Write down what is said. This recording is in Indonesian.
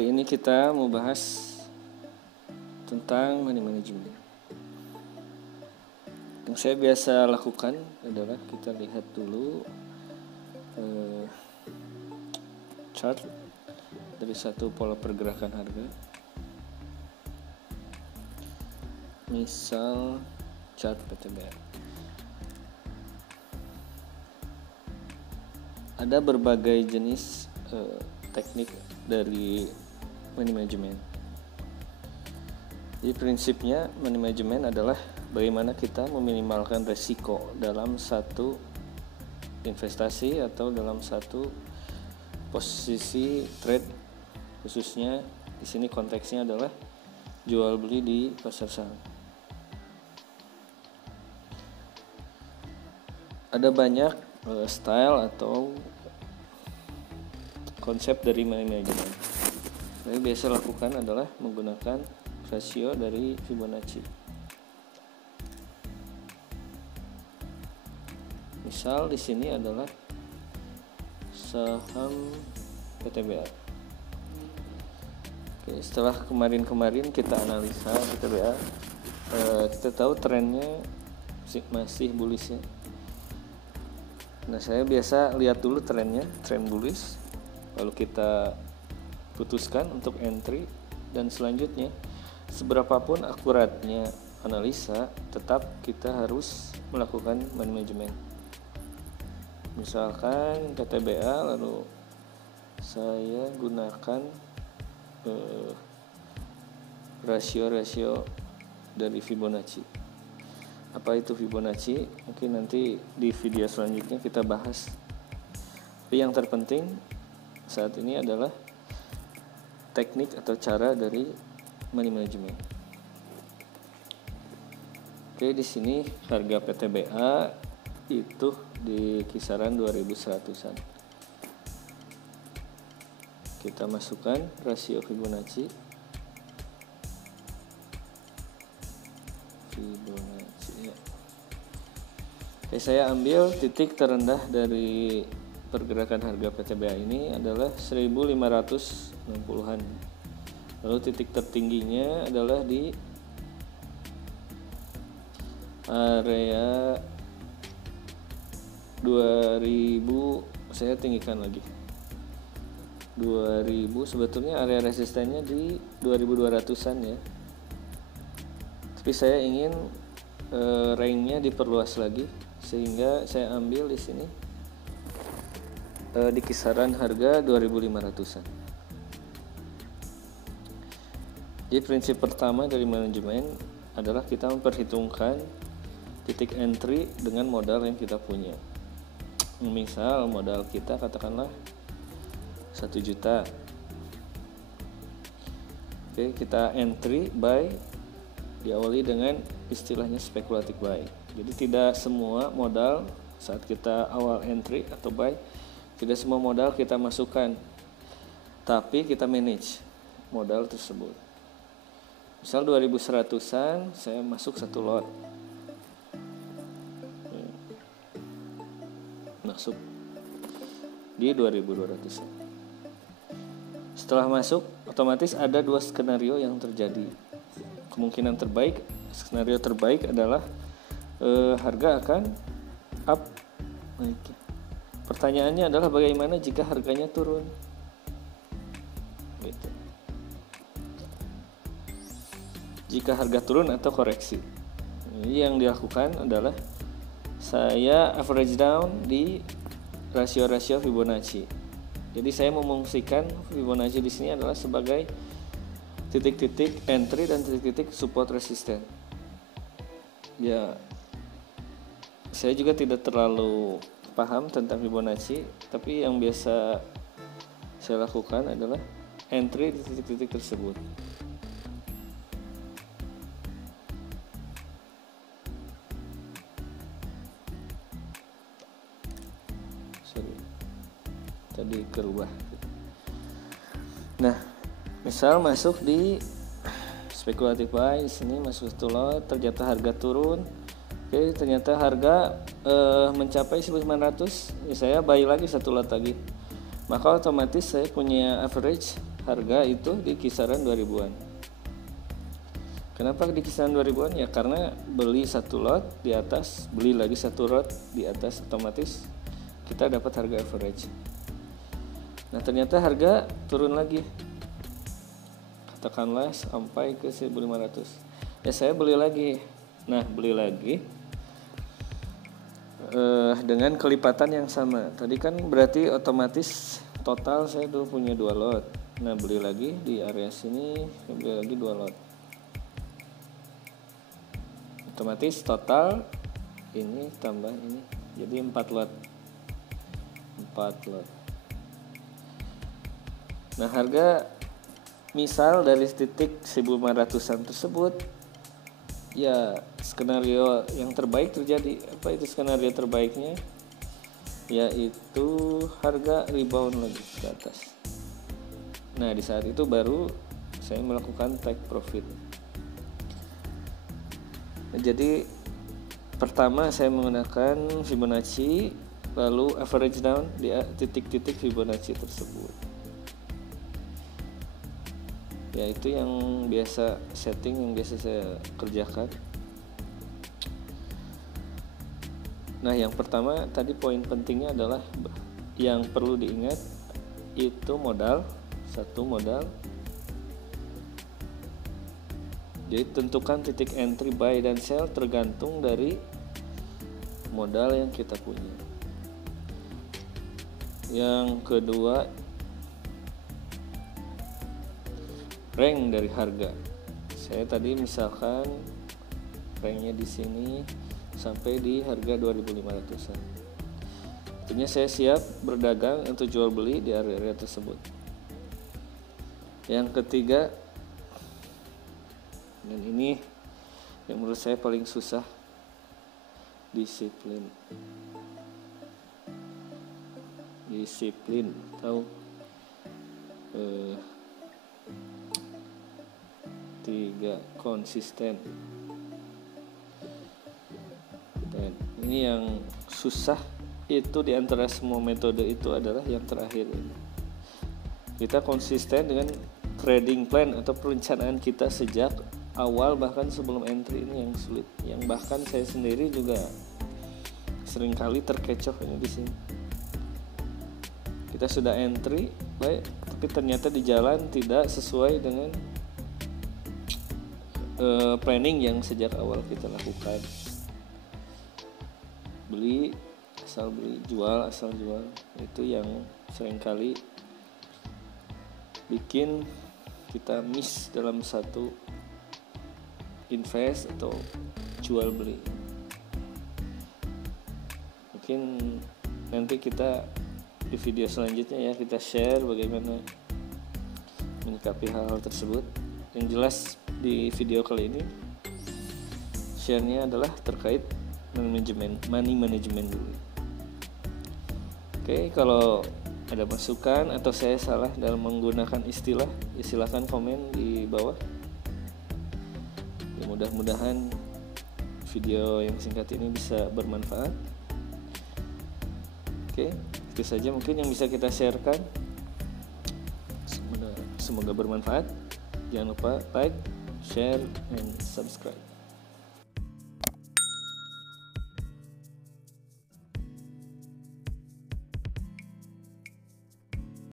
Kali ini kita mau bahas tentang money management. Yang saya biasa lakukan adalah kita lihat dulu chart dari satu pola pergerakan harga. Misal chart PTBR. Ada berbagai jenis teknik dari money management. Jadi prinsipnya money management adalah bagaimana kita meminimalkan resiko dalam satu investasi atau dalam satu posisi trade, khususnya di sini konteksnya adalah jual beli di pasar saham. Ada banyak style atau konsep dari money management. Saya biasa lakukan adalah menggunakan rasio dari Fibonacci. Misal di sini adalah saham PTBR. Oke, setelah kemarin kita analisa PTBR, kita tahu trennya masih bullish ya. Nah, saya biasa lihat dulu trennya, tren bullish. Lalu kita putuskan untuk entry, dan selanjutnya seberapapun akuratnya analisa, tetap kita harus melakukan money management. Misalkan PTBA, lalu saya gunakan rasio-rasio dari Fibonacci. Apa itu Fibonacci? Mungkin nanti di video selanjutnya kita bahas. Tapi yang terpenting saat ini adalah teknik atau cara dari money management. Oke, di sini harga PTBA itu di kisaran 2100-an. Kita masukkan rasio Fibonacci. Ya. Oke, saya ambil titik terendah dari pergerakan harga PTBA ini adalah 1560-an. Lalu titik tertingginya adalah di area 2000, saya tinggikan lagi. 2000, sebetulnya area resistennya di 2200-an ya. Tapi saya ingin range-nya diperluas lagi, sehingga saya ambil di sini di kisaran harga 2500-an. Jadi prinsip pertama dari manajemen adalah kita memperhitungkan titik entry dengan modal yang kita punya. Misal modal kita katakanlah 1 juta. Oke, kita entry buy diawali dengan istilahnya spekulatif buy. Jadi tidak semua modal saat kita awal entry atau buy, tidak semua modal kita masukkan, tapi kita manage modal tersebut. Misal 2100-an, saya masuk 1 lot. Masuk di 2200-an. Setelah masuk, otomatis ada 2 skenario yang terjadi. Kemungkinan terbaik, skenario terbaik adalah harga akan up, naik. Pertanyaannya adalah bagaimana jika harganya turun? Gitu. Jika harga turun atau koreksi, ini yang dilakukan adalah saya average down di rasio-rasio Fibonacci. Jadi saya memungsikan Fibonacci di sini adalah sebagai titik-titik entry dan titik-titik support resisten. Ya, saya juga tidak terlalu paham tentang Fibonacci, tapi yang biasa saya lakukan adalah entry di titik-titik tersebut. Tadi kerubah. Nah, misal masuk di spekulatif buy, di sini masuk 1 lot, ternyata harga turun. Oke, ternyata harga mencapai 1900, ya saya buy lagi 1 lot lagi. Maka otomatis saya punya average harga itu di kisaran 2000-an. Kenapa di kisaran 2000-an? Ya karena beli satu lot di atas, beli lagi satu lot di atas, otomatis kita dapat harga average. Nah ternyata harga turun lagi, katakanlah sampai ke 1.500. Ya saya beli lagi. Nah beli lagi dengan kelipatan yang sama. Tadi kan berarti otomatis total saya dulu punya 2 lot. Nah beli lagi di area sini, beli lagi 2 lot. Otomatis total ini tambah ini jadi 4 lot. Nah harga misal dari titik 1.500-an tersebut, ya skenario yang terbaik terjadi. Apa itu skenario terbaiknya? Yaitu harga rebound lagi ke atas. Nah di saat itu baru saya melakukan take profit. Jadi pertama saya menggunakan Fibonacci, lalu average down di titik-titik Fibonacci tersebut. Ya itu yang biasa setting, yang biasa saya kerjakan. Nah yang pertama tadi poin pentingnya adalah yang perlu diingat itu modal, satu modal. Jadi tentukan titik entry, buy dan sell tergantung dari modal yang kita punya. Yang kedua, rank dari harga. Saya tadi misalkan ranknya di sini sampai di harga 2.500-an. Artinya saya siap berdagang atau jual beli di area tersebut. Yang ketiga, dan ini yang menurut saya paling susah, disiplin. Tahu? 3, konsisten. Dan ini yang susah itu di antara semua metode itu adalah yang terakhir. Kita konsisten dengan trading plan atau perencanaan kita sejak awal, bahkan sebelum entry. Ini yang sulit, yang bahkan saya sendiri juga seringkali terkecoh ini di sini. Kita sudah entry baik, tapi ternyata di jalan tidak sesuai dengan planning yang sejak awal kita lakukan. Beli asal beli, jual asal jual, itu yang seringkali bikin kita miss dalam satu invest atau jual beli. Mungkin nanti kita di video selanjutnya ya kita share bagaimana menyikapi hal-hal tersebut. Yang jelas di video kali ini share-nya adalah terkait money management dulu. Oke, kalau ada masukan atau saya salah dalam menggunakan istilah, ya silakan komen di bawah. Ya, mudah-mudahan video yang singkat ini bisa bermanfaat. Oke, itu saja mungkin yang bisa kita sharekan. Semoga bermanfaat. Jangan lupa like, share, and subscribe.